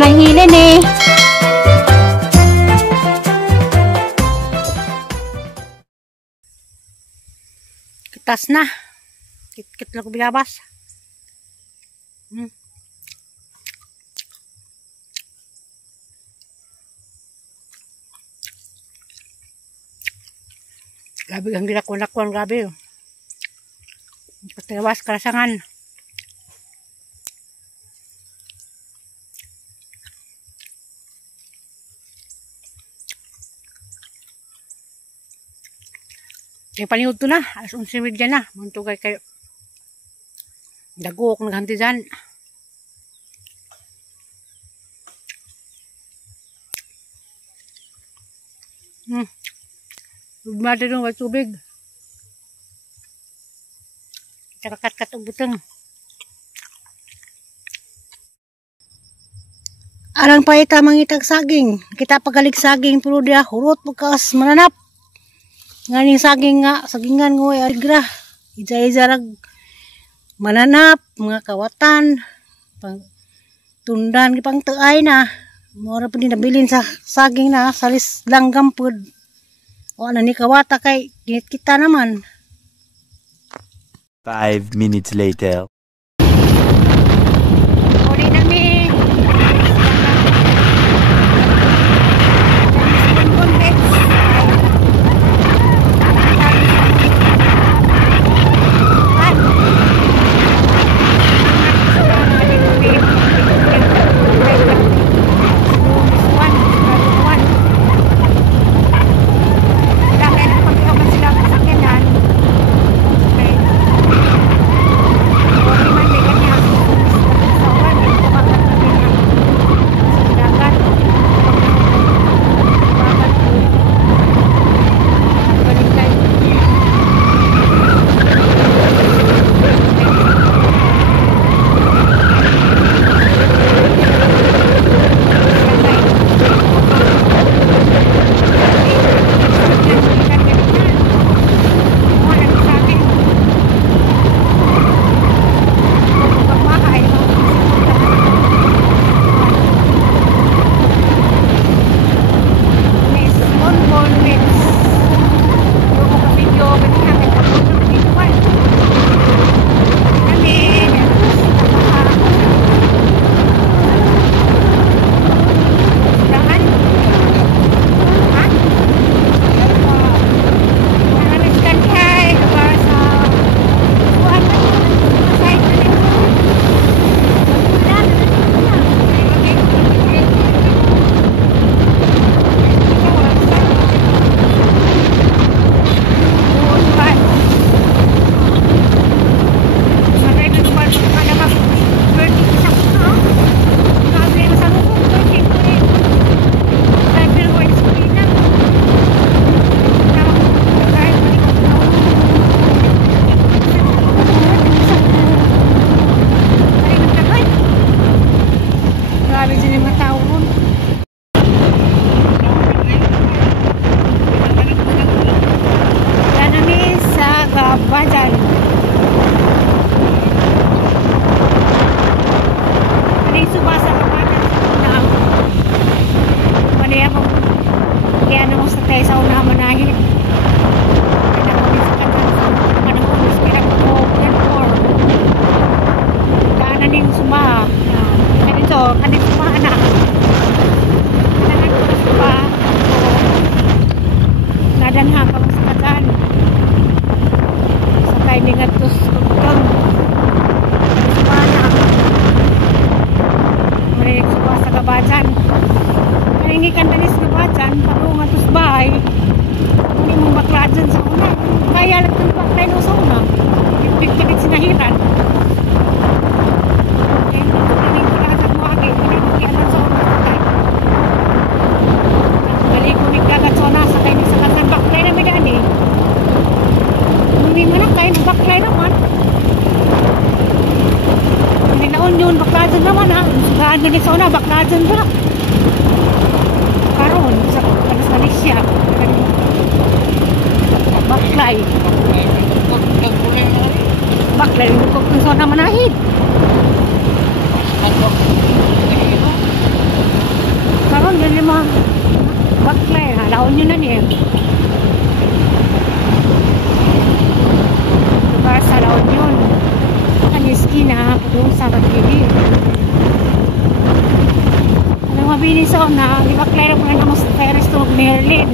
lang hilin eh. Kitas na. Kit lang ko bilabas. Grabe ang ginakon-lakon, grabe. Pagtawas, karasangan. Yung panihod to na, alas 11:30 na. Muntugay kayo. Dago ako naghanti dyan. Lumada nung may tubig. Kakat-kat ang butang. Arang pa ita mangitag saging. Kita pagalig saging pero dia hurot pagkas mananap. Nganing saging nga, sagingan ngoy arigra. Ija-ija rag mananap, mga kawatan, pang tundan pang tuay na. Mura pa din nabilin sa saging na, salis langgam pud. O ano ni kawata kay ginit kita naman. 5 minutes later. Uli na mi. Baklajan ba? Karon sa Malaysia. Baklay. Baklay ko kung saan naman ahid. Doon, yun yung mga baklay. Halaon nyo na niya. Lugar sa laon yun. Ang iskina, doon sa Bagili. Anong mabini sa una, di baklay na po na mas Ferris to Merlin.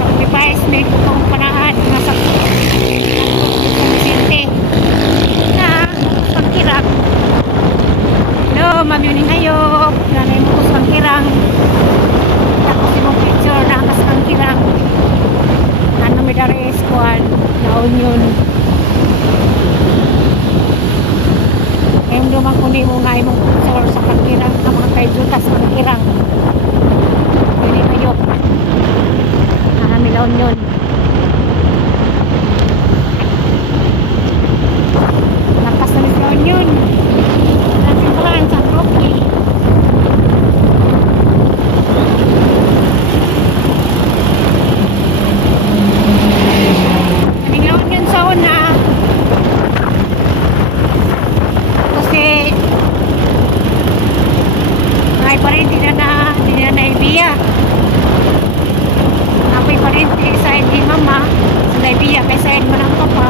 Sa Pipais, may kung panaan. Nasa Vicente. Na, pagkirap. Hello, ma'am yun hayop. Nanay mo ko sa kirang. Tapos yung picture na kas kang kirang. Ano may dari squad. Naon yun. Ngayon lumang kunin mo nga yung picture sa kangkirang. Sa mga kaydutas sa kangkirang. Yun yung hayop. Milaon yun. Lakas na milaon yun. Nagsimpulan sa Rocky. Milaon yun sa una. Kasi ay pa rin di na naibiya. Ako'y pa rin sa ni mama sa naibiya kay sa mo ng papa.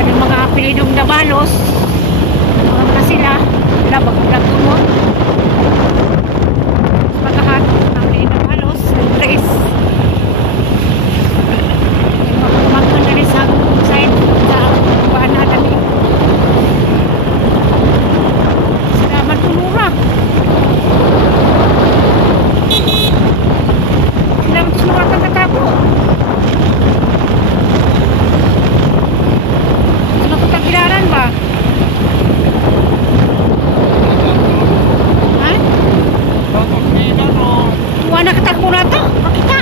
Anong mga apelidong Dabalos. Mga sila bagag mo pagkahat ang rin halos Grace magpapagpag na rin sa side sa buwan na dami salamat tumura salamat tumura kagatapo ano ko kagilaran ba tuwa na katakbo na ito makita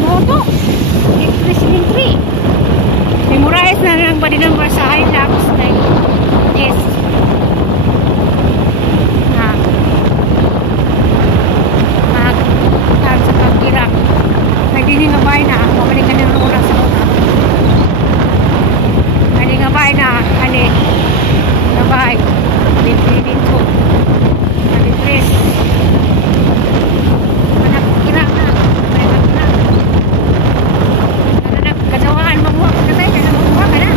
moto entry memorize na lang ba din ang sa Hilux yes na sa pagkirap may din nga bay na mabalik ka ng oras sa una hindi nga bay na hindi nga bay din ko Chris anak kira na anak na anak kajawaan mo ka tayo kaya mo ka na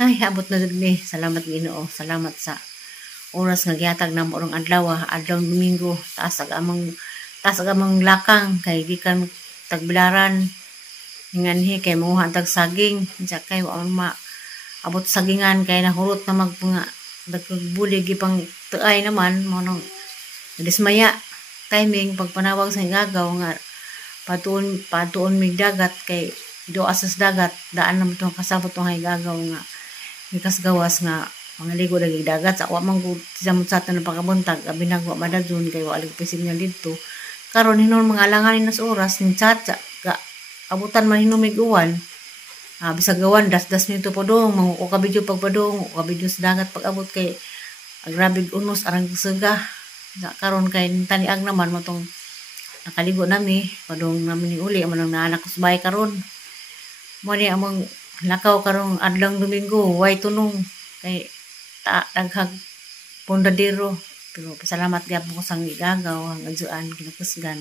ay abot na dugni salamat Ginoo salamat sa oras nga gihatag na morong adlaw Domingo taas agamang lakang kay gikan tagbilaran nganhi kay moha tag saging sa kay ma abot sagingan kay nahurot na magpunga dagbulig gipang tuay naman mo nang dismaya timing pagpanawag sa igagaw nga patuon mig dagat kay do asas dagat daan naman itong kasabot itong igagaw nga mikas gawas nga mga ligo dagig dagat sa awang ko samot sa atin ng pagkabuntag binagwa madadun kay walig pisim niya dito karon hinon mga alanganin nas oras ning chatsa ga abutan man hinumig uwan bisag gawan das nito podong manguko ka video pagpadong ka video sa dagat pag abot kay agrabig unos arang suga karon kay taniag naman mo tong nakaligo nami padong namin ni uli man ang naanak ko sa bahay karon mo ni among lakaw karong adlang Domingo way tunong kay daghag pondadero pero pasalamat gyud ko sang igagaw ang adjuan kinakusgan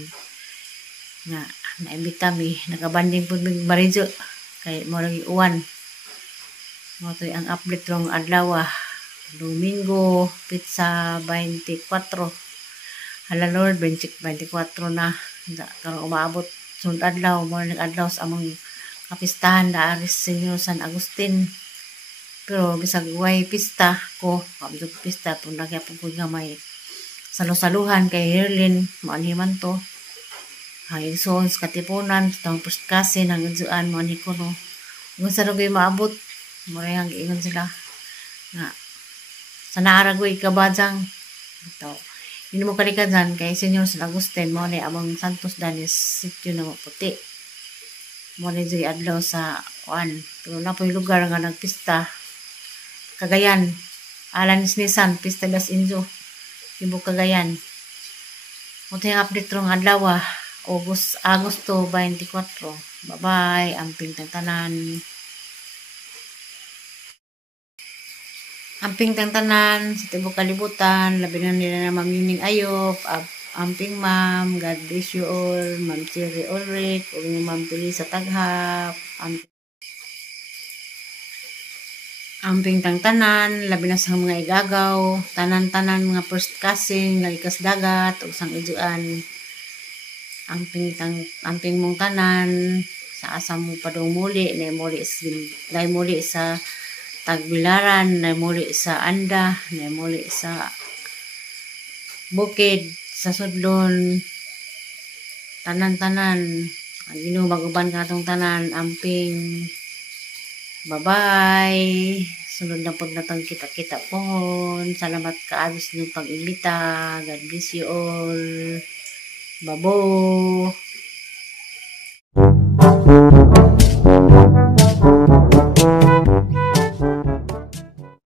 nga naimbita mi nagabanding pud mig Marijo kay mo lagi uwan mo toy ang update rong adlaw Domingo pizza 24 Hala Lord, 24 na. Karong umaabot sunod adlaw, mo nag-adlaw sa among kapistahan da Aris Senyor San Agustin. Pero bisag way pista ko, kabdog pista pun nagya pud nga may salusaluhan kay Herlin, maanhiman to. Hay sons katipunan tang puskase nang udsuan mo ni ko no. Kung sa rugoy maabot, mo ang giingon sila nga sa naaragoy kabajang ito. Hindi mo kalikadan kay Senyor San Agustin mo ni among Santos Danis sityo na puti. Mo ni diri adlaw sa kuan. Pero napoy lugar nga nagpista. Cagayan. Alanis Nisan, Pista das Inzo. Timbuk Cagayan. Mo tayong update rong adlaw Agosto 24. Bye-bye. Amping tanan. Amping tanan sa tibok kalibutan, labi na nila na Ma'am Yuning Ayop, amping ma'am, God bless you all, Ma'am Cherry Ulrich, ug ni Ma'am Pili sa Taghap, amping tanan, labi na sa mga igagaw, tanan-tanan mga first cousin, nga ikas dagat, ug sang iduan, amping mong tanan, sa asa mo pa daw muli, na muli sa Tagbilaran, na muli sa Anda, na muli sa Bukid, sa Sudlon, tanan-tanan, ang ginubaguban ka itong tanan, amping, bye-bye, sunod na po natang kita-kita po, salamat kaagos ng pag-imbita, God bless you all, babo.